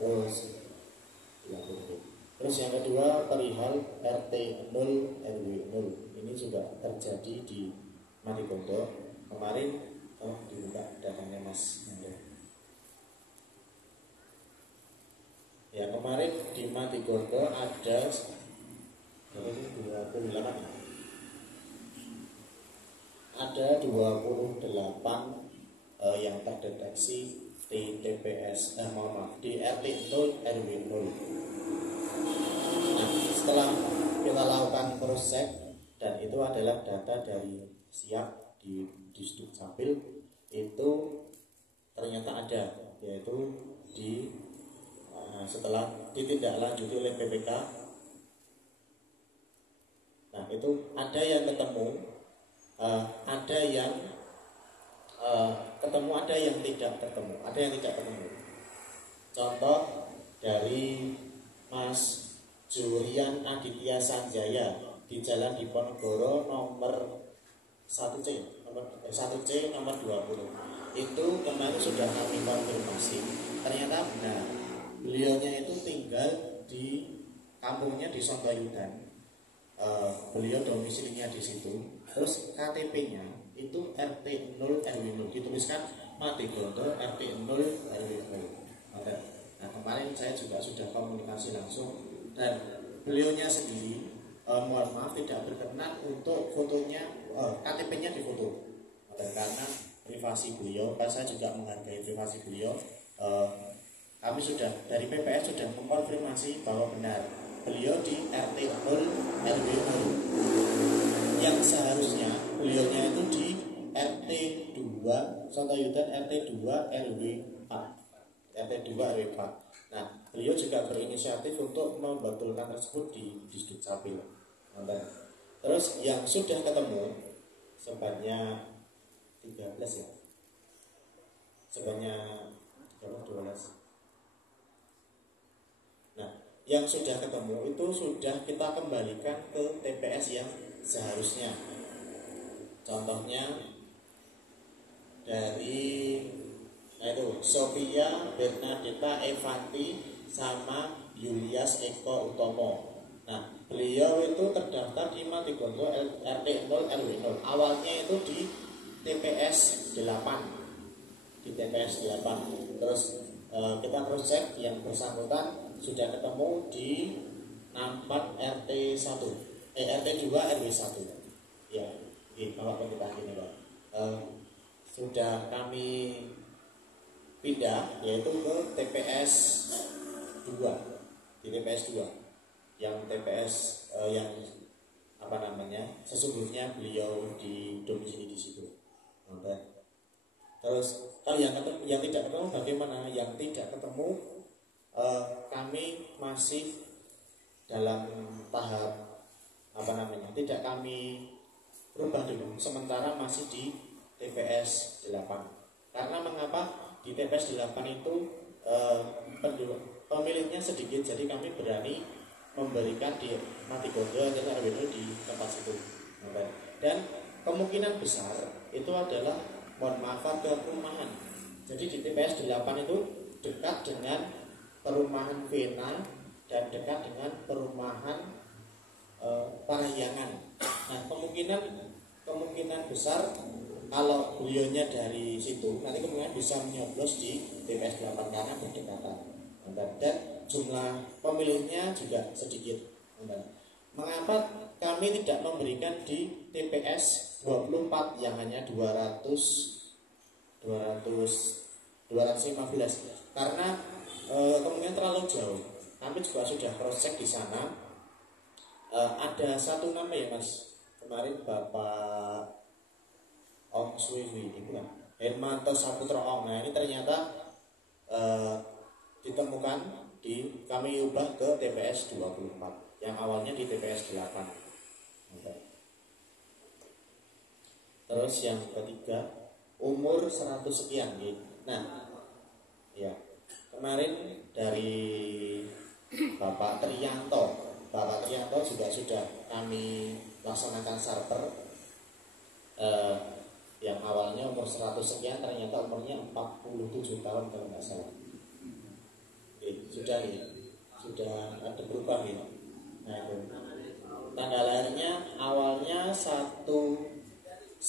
Terus ya, terus yang kedua perihal RT 0 RW 0. Ini juga terjadi di Matigondo. Kemarin dibuka datanya Mas. Ya, kemarin di Matigondo ada 28. Ada 28 yang terdeteksi di TPS di RT 0 RW 0. Nah, setelah kita lakukan cross check, dan itu adalah data dari Siak di Disduk Capil, itu ternyata ada, yaitu di setelah ditindaklanjuti oleh PPK. Nah, itu ada yang ketemu, ada yang ketemu, ada yang tidak ketemu, ada yang tidak ketemu. Contoh dari Mas Julian Aditya Sanjaya di Jalan Diponegoro nomor 1C nomor 20. Itu kemarin sudah kami konfirmasi, ternyata benar. Beliaunya itu tinggal di kampungnya di Sontoyudan. Beliau domisilinya di situ. Terus KTP-nya itu RT 0 RW 0, dituliskan Matigondo RT 0 RW 0. Nah, kemarin saya juga sudah komunikasi langsung, dan beliaunya sendiri mohon maaf tidak berkenan untuk fotonya, KTP-nya difoto, karena privasi beliau. Kan saya juga menghargai privasi beliau. Kami sudah dari PPS sudah mengkonfirmasi bahwa benar beliau di RT 0 RW 0, yang seharusnya beliaunya itu di RT 2 Sontoyudan RT 2 RW 4 RT 2 RW 4. Nah, beliau juga berinisiatif untuk membetulkan tersebut di Disduk Capil. Terus yang sudah ketemu sebanyak 13 ya, sebanyak 12. Nah, yang sudah ketemu itu sudah kita kembalikan ke TPS yang seharusnya. Contohnya dari itu Sophia Bernadetta Evanti sama Yulias Eko Utomo. Nah, beliau itu terdaftar di Matigondo RT 0 RW 0. Awalnya itu di TPS 8. Di TPS 8. Terus kita cross check yang bersangkutan sudah ketemu di Nampak RT 1 RT 2 RW 1. Ya, di Bapak Pendeta ini Pak. Sudah kami pindah yaitu ke TPS 2. Di TPS 2 yang TPS yang apa namanya, sesungguhnya beliau di domisili di situ. Terus kalau yang tidak ketemu bagaimana? Yang tidak ketemu kami masih dalam tahap apa namanya, tidak kami rubah dulu, sementara masih di TPS 8. Karena mengapa di TPS 8 itu pemilihnya sedikit, jadi kami berani memberikan di Matigondo atau RW di tempat situ. Dan kemungkinan besar itu adalah mohon maaf ke perumahan. Jadi di TPS 8 itu dekat dengan perumahan Vena dan dekat dengan perumahan Parahyangan. Nah, kemungkinan besar kalau beliaunya dari situ nanti kemudian bisa menyoblos di TPS 8 karena berdekatan. Dan jumlah pemilihnya juga sedikit. Mengapa kami tidak memberikan di TPS 24 yang hanya 215? Karena kemungkinan terlalu jauh. Kami juga sudah cross check di sana. Ada satu nama ya Mas, kemarin Bapak Om Swiwi itu kan Hermanto Saputra Om. Nah, ini ternyata ditemukan kami ubah ke TPS 24 yang awalnya di TPS 8. Terus yang ketiga umur 100 sekian gitu. Nah, ya kemarin dari Bapak Trianto juga sudah kami laksanakan sarper yang awalnya umur 100 sekian ternyata umurnya 47 tahun kalau nggak salah. sudah nih, sudah ada berubah gitu. Nah itu tanggal lahirnya awalnya 1977.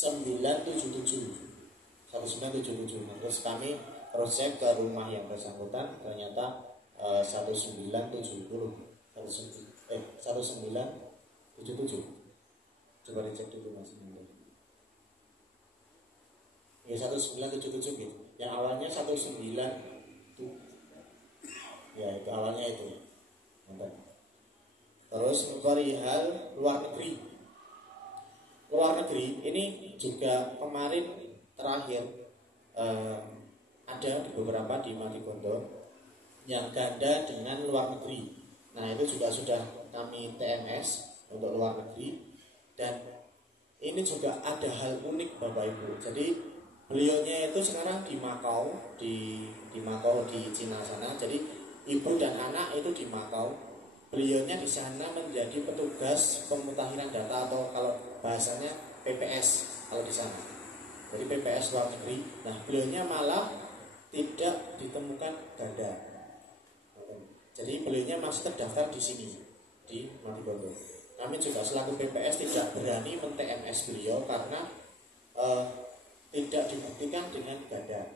Terus kami cross check ke rumah yang bersangkutan, ternyata 1970 1977. Coba dicek dulu Mas. Ya 1977 gitu. Yang awalnya 19 ya itu awalnya itu. Terus perihal luar negeri. Luar negeri ini juga kemarin terakhir ada di beberapa di Matigondo yang ganda dengan luar negeri. Nah itu juga sudah kami TMS untuk luar negeri. Dan ini juga ada hal unik Bapak Ibu. Jadi beliaunya itu sekarang di Makau, di Makau di Cina sana. Jadi ibu dan anak itu di Makau. Beliaunya di sana menjadi petugas pemutakhiran data atau kalau bahasanya PPS kalau di sana. Jadi PPS luar negeri. Nah, beliaunya malah tidak ditemukan ganda. Jadi beliaunya masih terdaftar di sini di Matigondo. Kami juga selaku PPS tidak berani men-TMS beliau karena tidak dibuktikan dengan ganda.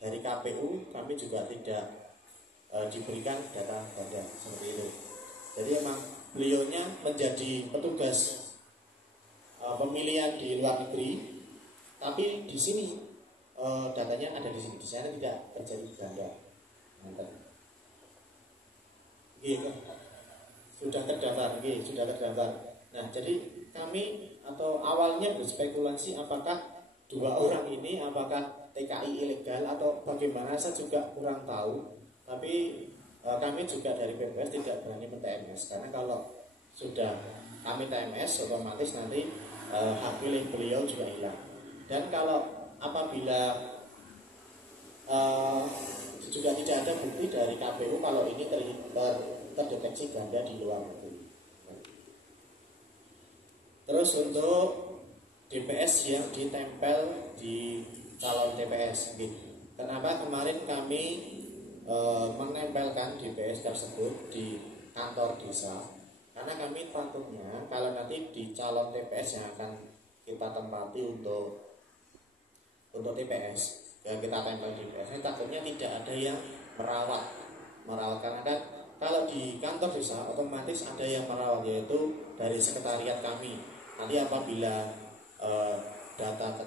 Dari KPU kami juga tidak diberikan data ganda seperti itu. Jadi memang beliaunya menjadi petugas pemilihan di luar negeri, tapi di sini datanya ada di sini. Di sana tidak terjadi ganda. Gitu. Sudah terdaftar. Nah, jadi kami atau awalnya berspekulasi apakah dua orang ini apakah TKI ilegal atau bagaimana, saya juga kurang tahu. Tapi kami juga dari PPS tidak berani men-TMS karena kalau sudah kami TMS otomatis nanti hak pilih beliau juga hilang. Dan kalau apabila juga tidak ada bukti dari KPU kalau ini terdeteksi ganda di luar negeri. Terus untuk DPS yang ditempel di calon TPS gitu. Kenapa kemarin kami menempelkan DPS tersebut di kantor desa? Karena kami takutnya kalau nanti di calon TPS yang akan kita tempati untuk TPS yang kita tempel di DPS, ini takutnya tidak ada yang merawat karena kan kalau di kantor desa otomatis ada yang merawat, yaitu dari sekretariat kami. Nanti apabila data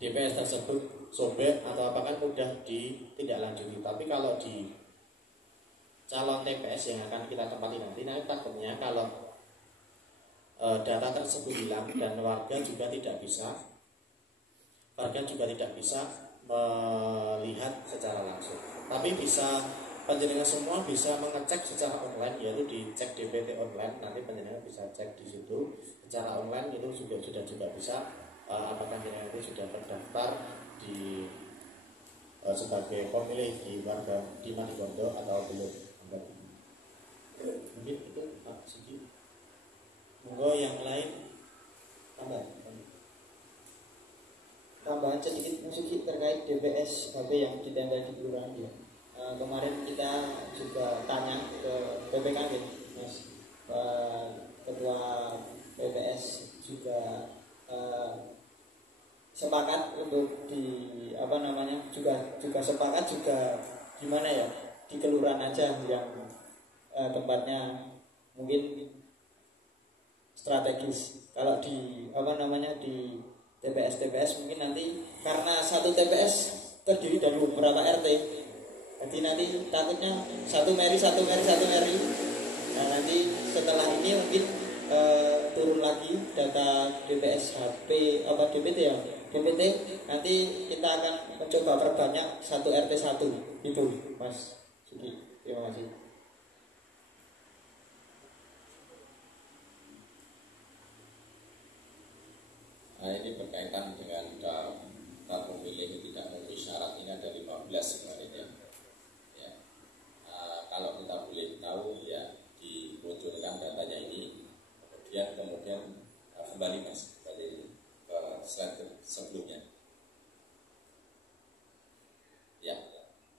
DPS tersebut sobek atau apa kan mudah ditindaklanjuti. Tapi kalau di calon TPS yang akan kita tempati nanti takutnya kalau data tersebut hilang dan warga juga tidak bisa melihat secara langsung. Tapi bisa panjenengan semua bisa mengecek secara online, yaitu dicek DPT online. Nanti panjenengan bisa cek di situ secara online, itu sudah bisa apakah panjenengan itu sudah terdaftar di sebagai pemilih di warga di Matigondo atau belum. Mungkin itu Pak Sigi. Monggo yang lain tambahan sedikit musik terkait DPS HP yang ditempel di kelurahan ya. Kemarin kita juga tanya ke PPK Mas, ketua PPS juga sepakat untuk juga sepakat juga gimana ya, di kelurahan aja yang tempatnya mungkin strategis. Kalau di di TPS mungkin nanti karena satu TPS terdiri dari beberapa RT, jadi nanti takutnya satu meri. Nah nanti setelah ini mungkin turun lagi data DPS HP DPT DPT, nanti kita akan mencoba perbanyak satu RT 1 itu Mas Sugi. Terima kasih. Nah, ini berkaitan dengan daftar pemilih tidak memenuhi syarat, ini ada 15 kemarin ya. Kalau kita boleh tahu ya, dimunculkan datanya ini, kemudian kembali Mas ke slide sebelumnya. Ya,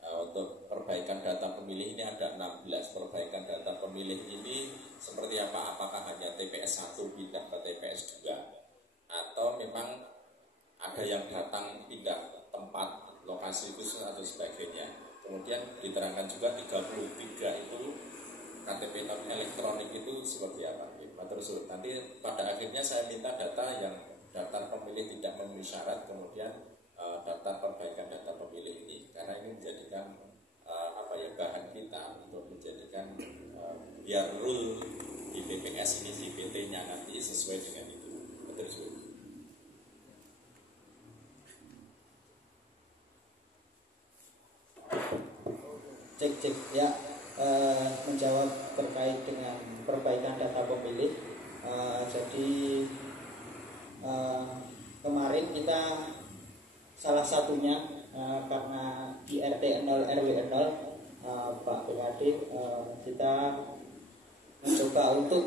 untuk perbaikan data pemilih ini ada 16. Perbaikan data pemilih ini seperti apa? Apakah hanya TPS 1 pindah ke TPS 2 atau memang ada yang datang pindah tempat lokasi khusus atau sebagainya. Kemudian diterangkan juga 33 itu KTP elektronik itu seperti apa. Terus nanti pada akhirnya saya minta data yang daftar pemilih tidak memenuhi syarat, kemudian daftar perbaikan data pemilih ini, karena ini menjadikan bahan kita untuk menjadikan biar rule di BPS ini CPT-nya nanti sesuai dengan itu. Terus cek ya, menjawab terkait dengan perbaikan data pemilih. Jadi kemarin kita salah satunya karena di RT 0 RW 0 Pak PKD kita mencoba untuk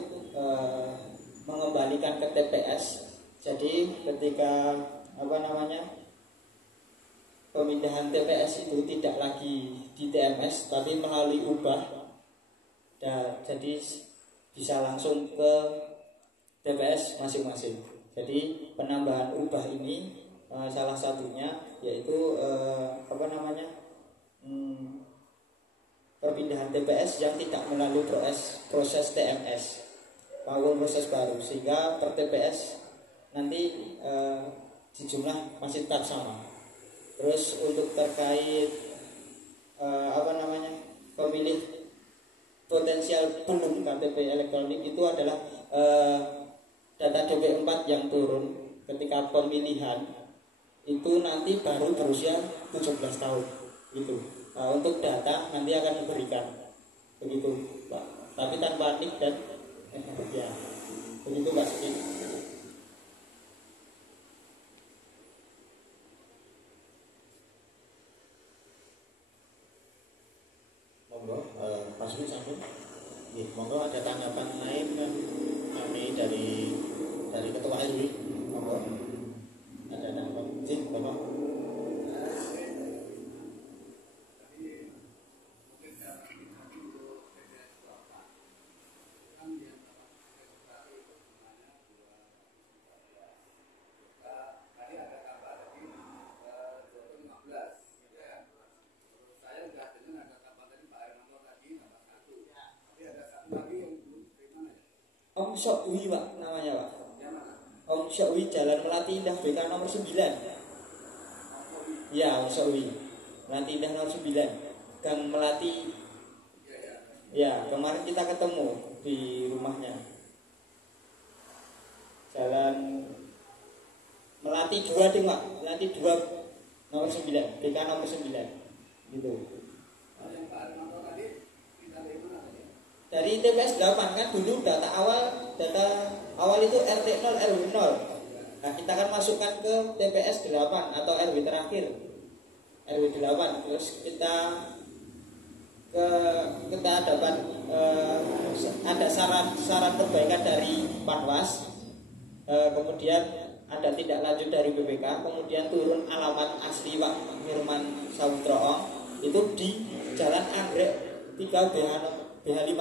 mengembalikan ke TPS. Jadi ketika pemindahan TPS itu tidak lagi di TMS tapi melalui ubah, jadi bisa langsung ke TPS masing-masing. Jadi penambahan ubah ini salah satunya yaitu perpindahan TPS yang tidak melalui proses TMS maupun proses baru, sehingga per TPS nanti jumlah masih tetap sama. Terus untuk terkait pemilih potensial belum KTP elektronik itu adalah data DP4 yang turun ketika pemilihan itu nanti baru berusia 17 tahun gitu. Untuk data nanti akan diberikan begitu Pak, tapi tanpa nik dan ya begitu Pak Siti. Monggo Pak Siti sambung. Monggo ada tanggapan lain kan kami dari Ketua RW. Monggo ada tanggapan Bapak. Om Syokwi Pak namanya Pak. Om Syokwi Jalan Melati Indah BK nomor 9. Ya, Om Syokwi Melati Indah nomor 9 Gang Melati. Ya, kemarin kita ketemu di rumahnya. Jalan Melati 2 deh Pak. Melati 2 nomor 9 BK nomor 9 gitu. Dari TPS 8 kan dulu data awal itu RT 0 RW 0. Nah, kita akan masukkan ke TPS 8 atau RW terakhir. RW 8 terus kita dapat ada syarat perbaikan dari Panwas. Kemudian ada tindak lanjut dari BPK, kemudian turun alamat asli Pak Mirman Saputroong itu di Jalan Anggrek 3 BH5.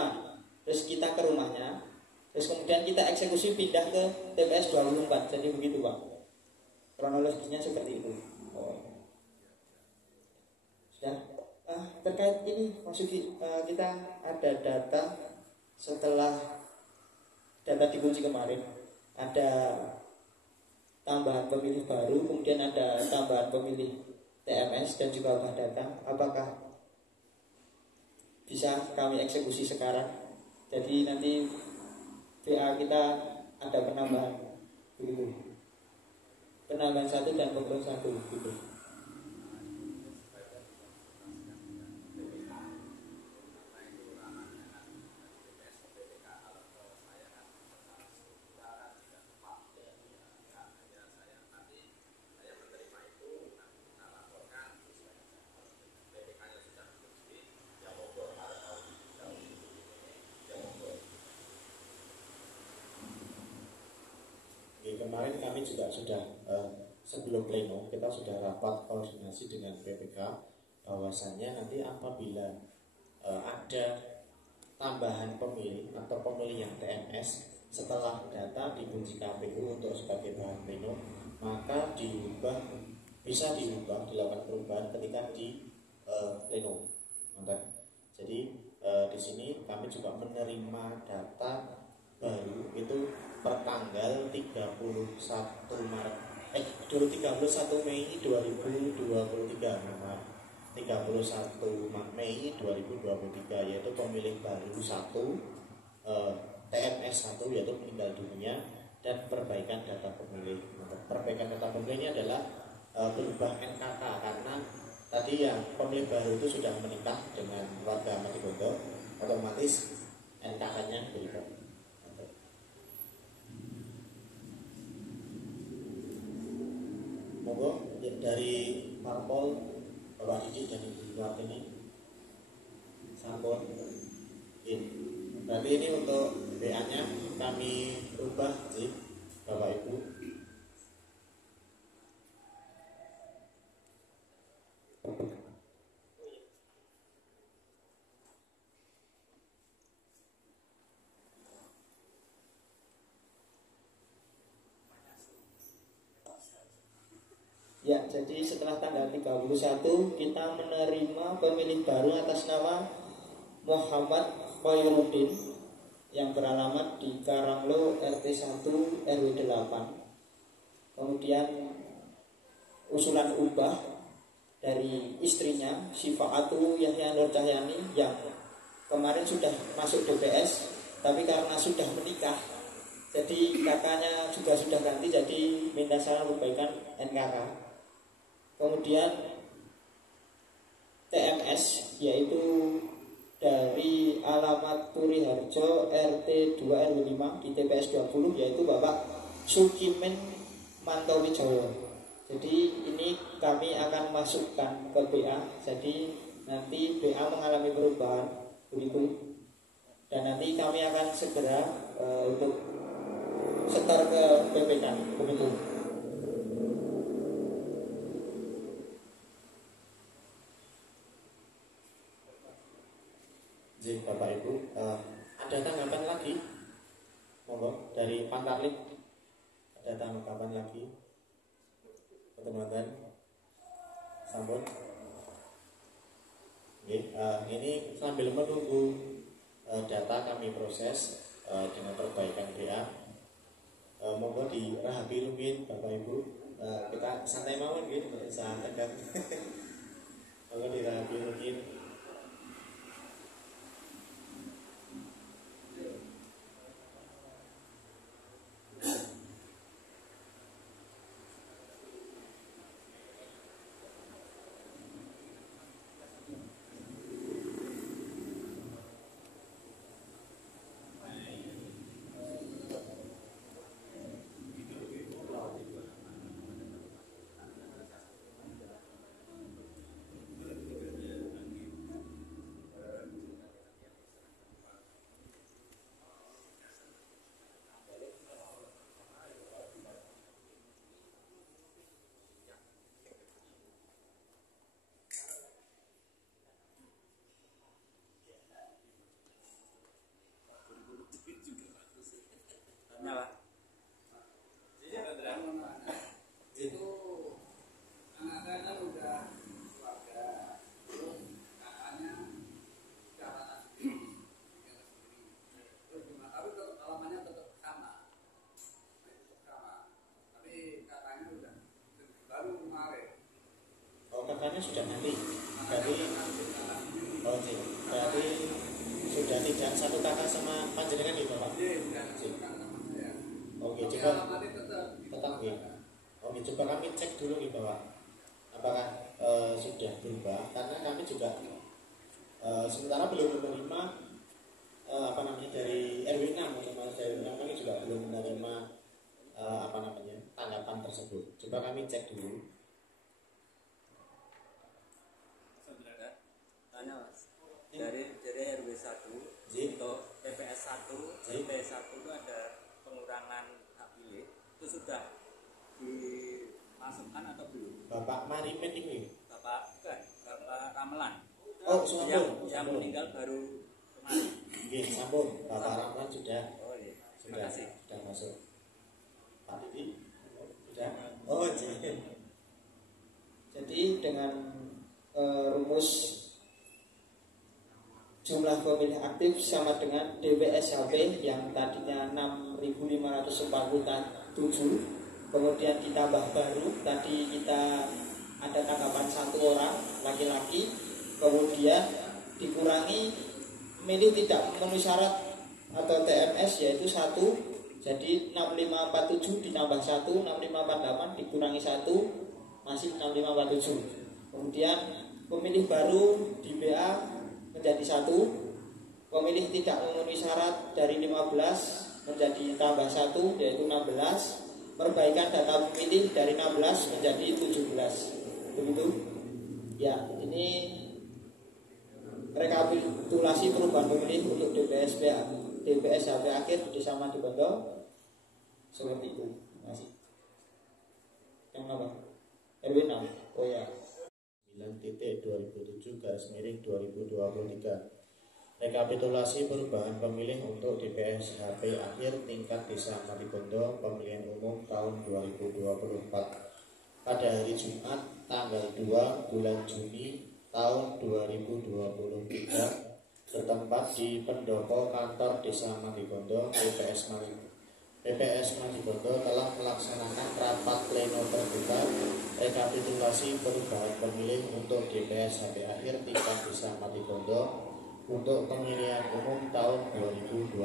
Terus kita ke rumahnya, terus kemudian kita eksekusi pindah ke TPS 24. Jadi begitu Pak, kronologisnya seperti itu. Sudah. Terkait ini kita ada data setelah data dikunci kemarin, ada tambahan pemilih baru, kemudian ada tambahan pemilih TMS dan juga ubah data. Apakah bisa kami eksekusi sekarang? Jadi nanti VA kita ada penambahan begitu, penambahan 1 dan pembunuh 1 gitu. Kemarin kami juga sudah sebelum pleno kita sudah rapat koordinasi dengan PPK bahwasannya nanti apabila ada tambahan pemilih atau pemilihan TMS setelah data dikunci KPU untuk sebagai bahan pleno, maka bisa dilakukan perubahan ketika di pleno. Jadi di sini kami juga menerima data baru itu per tanggal 31 Maret 31 Mei 2023, 31 Mei 2023, yaitu pemilih baru 1, TMS 1 yaitu meninggal dunia, dan perbaikan data pemilih. Perbaikan data pemilihnya adalah berubah NKK, karena tadi yang pemilih baru itu sudah menikah dengan warga Matigondo, otomatis NKK-nya berubah. Monggo dari parpol Bapak Didi dan Ibu Martini sampun. Berarti ini untuk BA-nya kami ubah sih Bapak Ibu. Ya, jadi setelah tanggal 31 kita menerima pemilih baru atas nama Muhammad Khairuddin yang beralamat di Karanglo RT 1 RW 8. Kemudian usulan ubah dari istrinya Syifaatu Yahya Nur Cahyani yang kemarin sudah masuk DPS, tapi karena sudah menikah, jadi kakaknya juga sudah ganti, jadi minta saya perbaikan NKK. Kemudian TMS yaitu dari alamat Turi Harjo RT 2 RW 5 di TPS 20, yaitu Bapak Sukimen Mantowijoyo. Jadi ini kami akan masukkan ke BA. Jadi nanti BA mengalami perubahan begitu, dan nanti kami akan segera untuk setor ke PPK begitu. Jadi Bapak Ibu, ada tanggapan lagi? Monggo dari Pak Tarlik, ada tanggapan lagi? Teman-teman, sampun. Ini sambil menunggu data kami proses dengan perbaikan DA. Monggo dirahapi mungkin Bapak Ibu, kita santai mawon gitu, santai kan. Monggo dirahapi mungkin. Kakaknya sudah nanti, berarti sudah tidak satu kakak sama panjenengan nih Bapak. Oke, coba tetap ya. Oke, coba kami cek dulu nih Bapak, apakah sudah berubah, karena kami juga sementara belum menerima dari RW 6, dari RW 6 kami juga belum menerima tanggapan tersebut. Coba kami cek dulu. Dari RW 1 untuk TPS 1 TPS 1 itu ada pengurangan hak pilih, itu sudah dimasukkan atau belum? Bapak Marimet ini? Bapak Ramelan. Oh, yang meninggal baru kemarin. Oke, sambung. Bapak Rahman sudah. Oh iya. Terima Sudah, kasih. sudah masuk. Pak Didi sudah. Oh, Jadi dengan rumus jumlah pemilih aktif sama dengan DWSHP yang tadinya 6.547, kemudian ditambah baru tadi kita ada tanggapan 1 orang laki-laki, kemudian dikurangi milih tidak memenuhi syarat atau TMS yaitu 1, jadi 6547 ditambah 1, 6548 dikurangi 1 masih 6547. Kemudian pemilih baru di BA menjadi 1, pemilih tidak memenuhi syarat dari 15 menjadi tambah 1 yaitu 16, perbaikan data pemilih dari 16 menjadi 17. Begitu? Ya, ini rekapitulasi perubahan pemilih untuk DPSHP akhir di Desa Madikondo seperti itu. Masih. Yang apa? RW 6. Oh ya. 9.2007/2023 rekapitulasi perubahan pemilih untuk DPSHP akhir tingkat Desa Madikondo pemilihan umum tahun 2024 pada hari Jumat tanggal 2 bulan Juni tahun 2023 bertempat di pendopo kantor Desa Madikondo PPS Madikondo telah melaksanakan rapat pleno terbuka rekapitulasi perubahan pemilih untuk DPSHP akhir tingkat Desa Madikondo untuk pemilihan umum tahun 2024.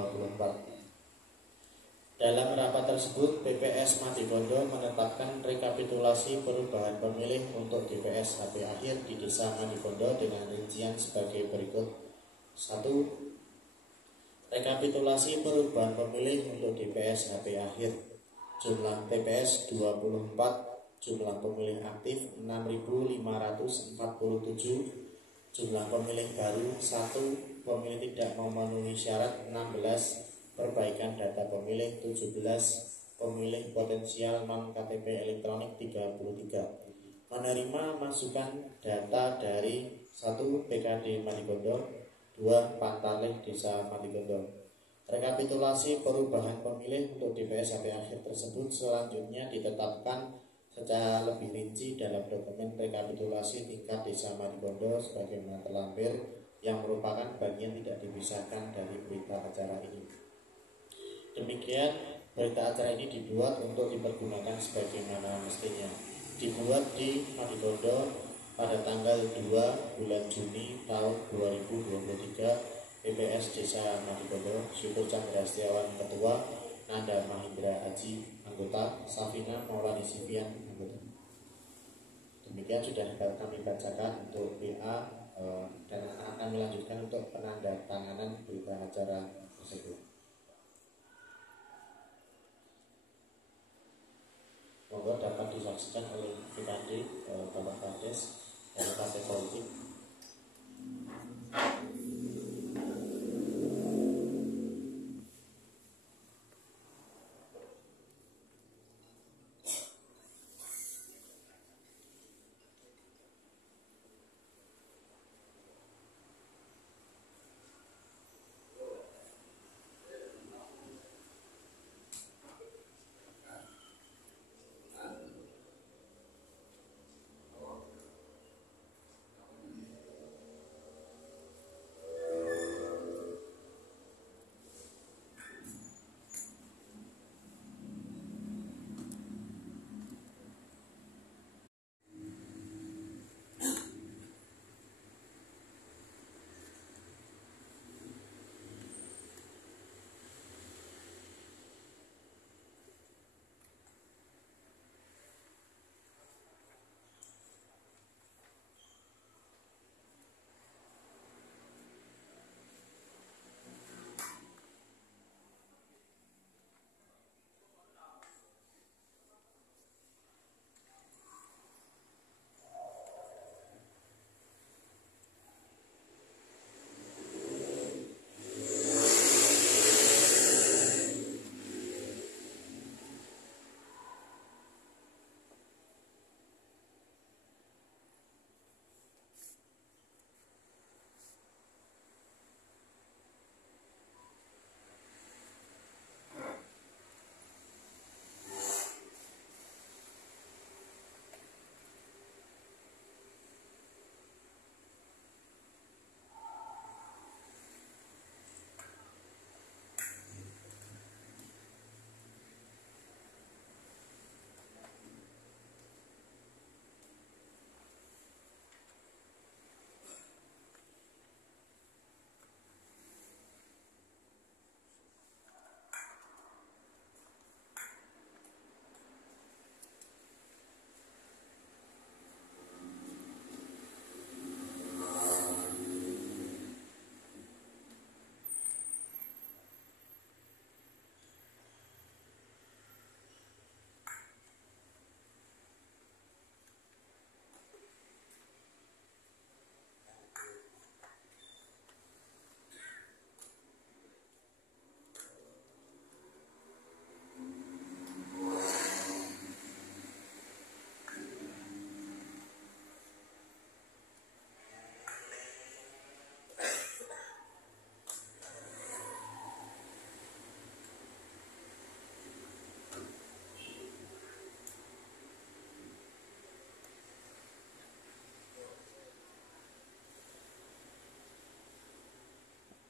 Dalam rapat tersebut, PPS Madikondo menetapkan rekapitulasi perubahan pemilih untuk DPSHP akhir di Desa Madikondo dengan rincian sebagai berikut. 1. Rekapitulasi perubahan pemilih untuk DPSHP akhir. Jumlah TPS 24, jumlah pemilih aktif 6.547, jumlah pemilih baru 1, pemilih tidak memenuhi syarat 16, perbaikan data pemilih 17, pemilih potensial non KTP elektronik 33. Menerima masukan data dari 1. PKD Madikondo, 2. Pantaleh Desa Madikondo. Rekapitulasi perubahan pemilih untuk DPSHP akhir tersebut selanjutnya ditetapkan secara lebih rinci dalam dokumen rekapitulasi tingkat Desa Madikondo sebagaimana terlampir yang merupakan bagian tidak dipisahkan dari berita acara ini. Demikian, berita acara ini dibuat untuk dipergunakan sebagaimana mestinya. Dibuat di Madikondo pada tanggal 2 bulan Juni tahun 2023, PPS Desa Madikondo, Syukur Chandra Setiawan Ketua, Nanda Mahindra Haji anggota, Safina Maulani Sivian anggota. Demikian sudah kami bacakan untuk PA dan akan melanjutkan untuk penandatanganan berita acara tersebut. Monggo dapat disaksikan oleh PKD Bapak Kades dari partai politik.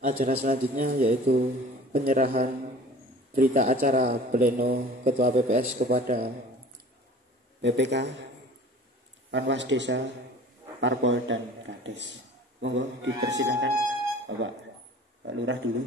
acara selanjutnya yaitu penyerahan berita acara pleno Ketua PPS kepada BPK, Panwas Desa, Parpol dan Kades. Monggo dipersilakan Bapak Lurah dulu.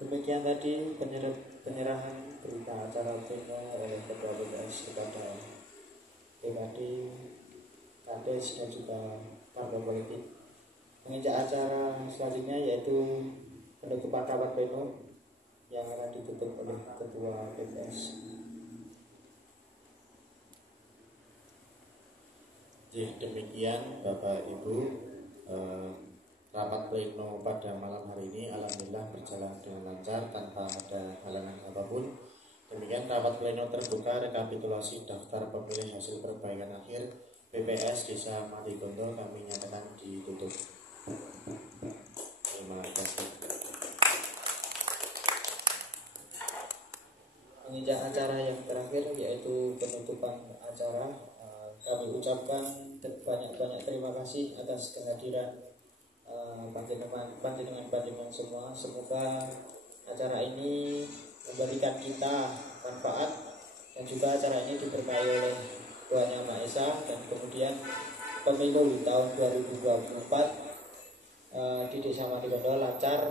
Demikian tadi penyerahan berita acara pleno oleh Ketua PPS kepada PKD, Kades dan juga partai politik. Menginjak acara selanjutnya yaitu penutupan rapat pleno yang akan ditutup oleh Ketua PPS. Demikian Bapak Ibu, rapat pleno pada malam hari ini alhamdulillah berjalan dengan lancar tanpa ada halangan apapun. Demikian rapat pleno terbuka rekapitulasi daftar pemilih hasil perbaikan akhir PPS Desa Matigondo kami nyatakan ditutup. Terima kasih. Menginjak acara yang terakhir yaitu penutupan acara, kami ucapkan banyak-banyak terima kasih atas kehadiran panjenengan semua. Semoga acara ini memberikan kita manfaat dan juga acara ini diberkahi oleh Tuhan Yang Maha Esa, dan kemudian pemilu tahun 2024 di Desa Matigondo lancar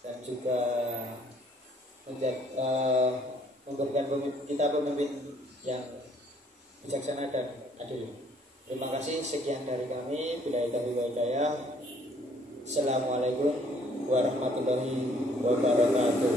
dan juga memberikan kita pemimpin yang bijaksana dan adil. Terima kasih, sekian dari kami. Billahi taufiq wal hidayah. Assalamualaikum warahmatullahi wabarakatuh.